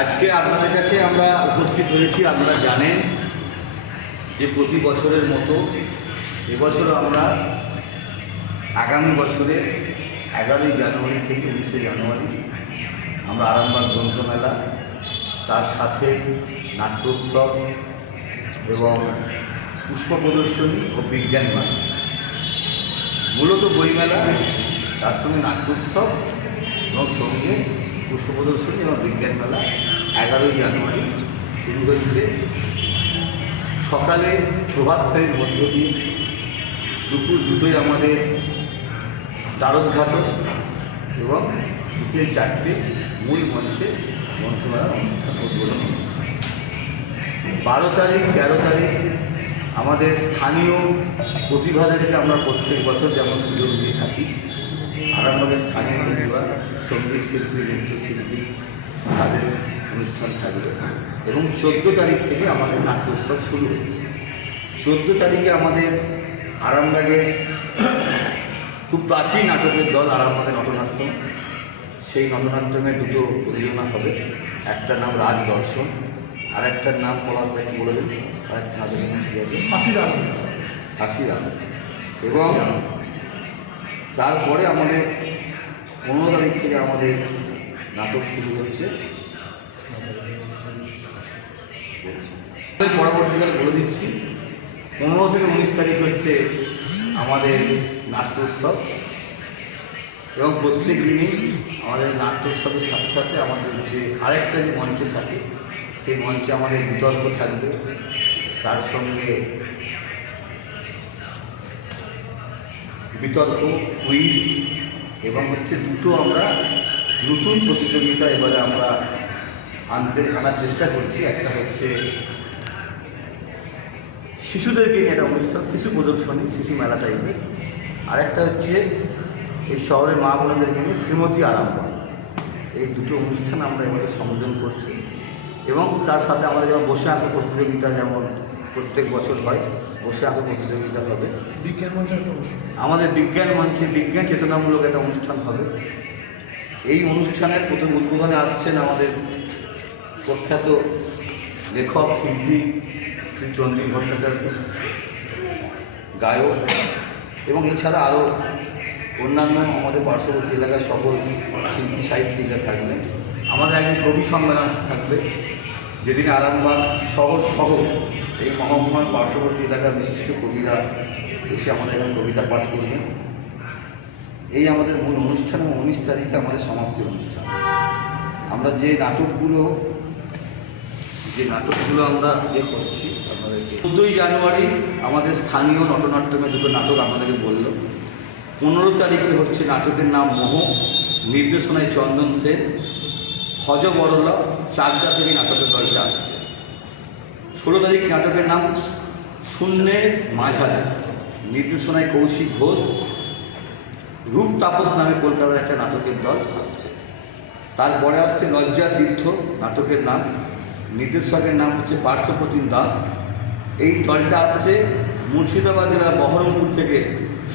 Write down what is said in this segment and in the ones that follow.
আজকে আপনাদের কাছে আমরা উপস্থিত হয়েছি, আপনারা জানেন যে প্রতি বছরের মতো এবছর আমরা আগামী বছরে এগারোই জানুয়ারি থেকে উনিশে জানুয়ারি আমরা আরামবাগ গ্রন্থমেলা, তার সাথে নাট্যোৎসব এবং পুষ্প প্রদর্শনী ও বিজ্ঞান মেলা। মূলত বইমেলা, তার সঙ্গে নাট্যোৎসব এবং সঙ্গে পুষ্প প্রদর্শনী এবং বিজ্ঞান মেলা এগারোই জানুয়ারি শুরু হয়েছে। সকালে প্রভাত ফেরির মধ্য দিয়ে দুপুর দুটোই আমাদের দ্বারোদ্ঘাটন এবং বিকেল চারটে মূল মঞ্চে গ্রন্থমেলার অনুষ্ঠান, উদ্বোধন অনুষ্ঠান। বারো তারিখ, তেরো তারিখ আমাদের স্থানীয় প্রতিভাদেরকে আমরা প্রত্যেক বছর যেমন সুযোগ দিয়ে থাকি, আরামবাগের স্থানীয় প্রতিভা সংগীত শিল্পী নৃত্যশিল্পী তাদের অনুষ্ঠান থাকবে। এবং চোদ্দ তারিখ থেকে আমাদের নাট্যোৎসব শুরু হচ্ছে। চোদ্দ তারিখে আমাদের আরামবাগের খুব প্রাচীন নাটকের দল আরামবাগে নটনাট্যম সেই নটনাট্যমে দুটো প্রযোজনা হবে। একটার নাম রাজ দর্শন আর একটার নাম পলাশ একটু বলে দেন আর একটা নাটকের নাম কী আছে? হাসির আলো এবং তারপরে আমাদের পনেরো তারিখ থেকে আমাদের নাটক শুরু হচ্ছে। পরবর্তীকালে বলে দিচ্ছি, পনেরো থেকে উনিশ তারিখ হচ্ছে আমাদের নাট্যোৎসব এবং প্রত্যেক দিনই আমাদের নাট্যোৎসবের সাথে সাথে আমাদের যে আরেকটা যে মঞ্চ থাকে, সেই মঞ্চে আমাদের বিতর্ক থাকবে। তার সঙ্গে বিতর্ক কুইজ এবং হচ্ছে দুটো আমরা নতুন প্রতিযোগিতা এবারে আমরা আনতে, আনার চেষ্টা করছি। একটা হচ্ছে শিশুদেরকে নিয়ে একটা অনুষ্ঠান, শিশু প্রদর্শনী, শিশু মেলা টাইপের আরেকটা হচ্ছে এই শহরের মা বোনদেরকে নিয়ে শ্রীমতী আরম্ভ এই দুটো অনুষ্ঠান আমরা এবারে সংযোজন করছি। এবং তার সাথে আমাদের যেমন বসে আঁকো প্রতিযোগিতা যেমন প্রত্যেক বছর হয় বসে আঁকো প্রতিযোগিতা হবে। বিজ্ঞান মঞ্চের আমাদের বিজ্ঞান মঞ্চে বিজ্ঞান চেতনামূলক একটা অনুষ্ঠান হবে। এই অনুষ্ঠানের প্রথম উদ্বোধনে আসছেন আমাদের প্রখ্যাত লেখক শিল্পী শ্রী চন্দ্রী ভট্টাচার্য গায়ক এবং এছাড়া আরও অন্যান্য আমাদের পার্শ্ববর্তী এলাকার সকল শিল্পী সাহিত্যিকরা থাকবেন। আমাদের একদিন কবি সম্মেলন থাকবে। যেদিন আরামবাগ শহর সহ এই মহকুমার পার্শ্ববর্তী এলাকার বিশিষ্ট কবিরা এসে আমাদের এখানে কবিতা পাঠ করবেন। এই আমাদের মূল অনুষ্ঠান এবং উনিশ তারিখে আমাদের সমাপ্তি অনুষ্ঠান। আমরা যে নাটকগুলো যে নাটকগুলো আমরা ইয়ে করছি আপনাদেরকে চোদ্দোই জানুয়ারি আমাদের স্থানীয় নটনাট্যমে দুটো নাটক আপনাদেরকে বলল। পনেরো তারিখে হচ্ছে নাটকের নাম মোহ, নির্দেশনায় চন্দন সেন। হজ বড়লা চাকদা থেকে নাটকের দলটা আসছে। ষোলো তারিখ নাটকের নাম শূন্যের মাঝারে নির্দেশনায় কৌশিক ঘোষ, রূপ তাপস নামে কলকাতার একটা নাটকের দল আসছে। তারপরে আসছে লজ্জা তীর্থ নাটকের নাম। নির্দেশকের নাম হচ্ছে পার্থপ্রতিম দাস। এই দলটা আসছে মুর্শিদাবাদ জেলার বহরমপুর থেকে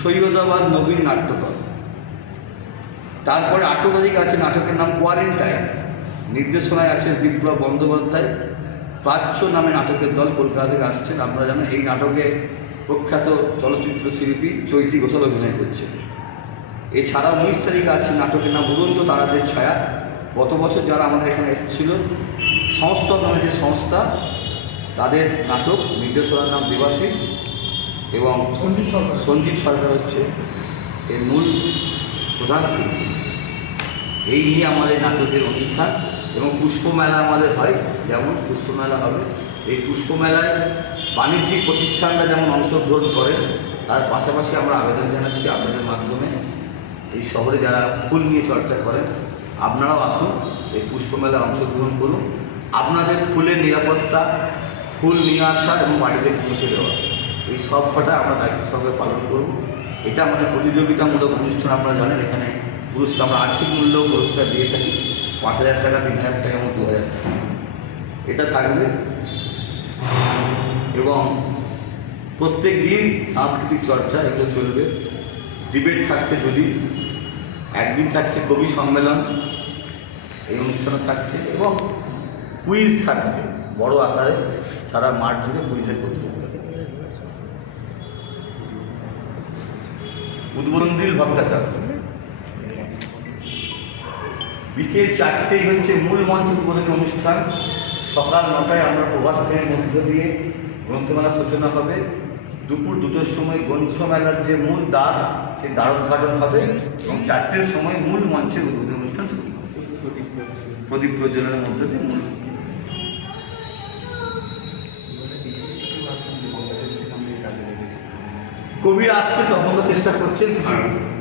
সৈয়দাবাদ নবীন নাট্যদল। তারপরে আঠেরো তারিখ আছে নাটকের নাম কোয়ারেন্টাইন নির্দেশনায় আছে বিপ্লব বন্দ্যোপাধ্যায়। প্রাচ্য নামে নাটকের দল কলকাতা থেকে আসছেন। আপনারা জানেন এই নাটকে প্রখ্যাত চলচ্চিত্র শিল্পী চৈতি ঘোষাল অভিনয় করছেন। এছাড়া উনিশ তারিখ আছে নাটকের নাম উড়ন্ত তারাদের ছায়া। গত বছর যারা আমাদের এখানে এসেছিল সংস্থা নামে যে সংস্থা তাদের নাটক নির্দেশনার নাম দেবাশিস এবং সঞ্জীব সরকার। সঞ্জীব সরকার হচ্ছে এর মূল প্রধান শিল্পী। এই নিয়ে আমাদের নাটকের অনুষ্ঠান। এবং পুষ্পমেলা আমাদের হয়, যেমন পুষ্পমেলা হবে। এই পুষ্পমেলায় বাণিজ্যিক প্রতিষ্ঠানরা যেমন অংশগ্রহণ করে তার পাশাপাশি আমরা আবেদন জানাচ্ছি আপনাদের মাধ্যমে। এই শহরে যারা ফুল নিয়ে চর্চা করেন, আপনারাও আসুন, এই পুষ্পমেলায় অংশগ্রহণ করুন। আপনাদের ফুলের নিরাপত্তা, ফুল নিয়ে আসা এবং বাড়িতে পৌঁছে দেওয়া। এই সব কটা আমরা দায়িত্ব সহকারে পালন করব। এটা আমাদের প্রতিযোগিতামূলক অনুষ্ঠান, আপনারা জানেন, এখানে পুরস্কার, আমরা আর্থিক মূল্য পুরস্কার দিয়ে থাকি। পাঁচ হাজার টাকা, তিন হাজার টাকা এবং দু হাজার। এটা থাকবে। এবং প্রত্যেক দিন সাংস্কৃতিক চর্চা, এগুলো চলবে। ডিবেট থাকছে দুদিন। একদিন থাকছে কবি সম্মেলন, এই অনুষ্ঠানে থাকছে এবং কুইজ থাকছে, বড় আকারে সারা মাঠ জুড়ে কুইজের প্রতিযোগিতা। উদ্বোধন দিল ভট্টাচার্য বিকেল চারটেই হচ্ছে মূল মঞ্চ উদ্বোধনী অনুষ্ঠান। সকাল নটায় আমরা প্রভাত ফেরির মধ্য দিয়ে গ্রন্থমেলার সূচনা হবে। দুপুর দুটোর সময় গ্রন্থমেলার যে মূল দ্বার সেই দ্বার উদ্ঘাটন হবে এবং চারটের সময় মূল মঞ্চের উদ্বোধনী অনুষ্ঠান শুরু হবে। প্রদীপ প্রজ্বলনের মধ্য দিয়ে মূল কবিরা আসছে তখন চেষ্টা করছেন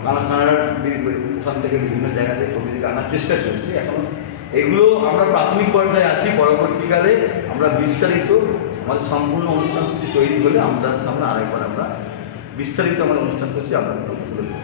কানাডার ওখান থেকে বিভিন্ন জায়গা থেকে কবিদেরকে আনার চেষ্টা চলছে। এখন এগুলো আমরা প্রাথমিক পর্যায়ে আছি, পরবর্তীকালে আমরা বিস্তারিত আমাদের সম্পূর্ণ অনুষ্ঠান তৈরি হলে আমাদের সামনে আরেকবার আমরা বিস্তারিত আমাদের অনুষ্ঠানসূচি আপনাদের সামনে তুলে দেবো।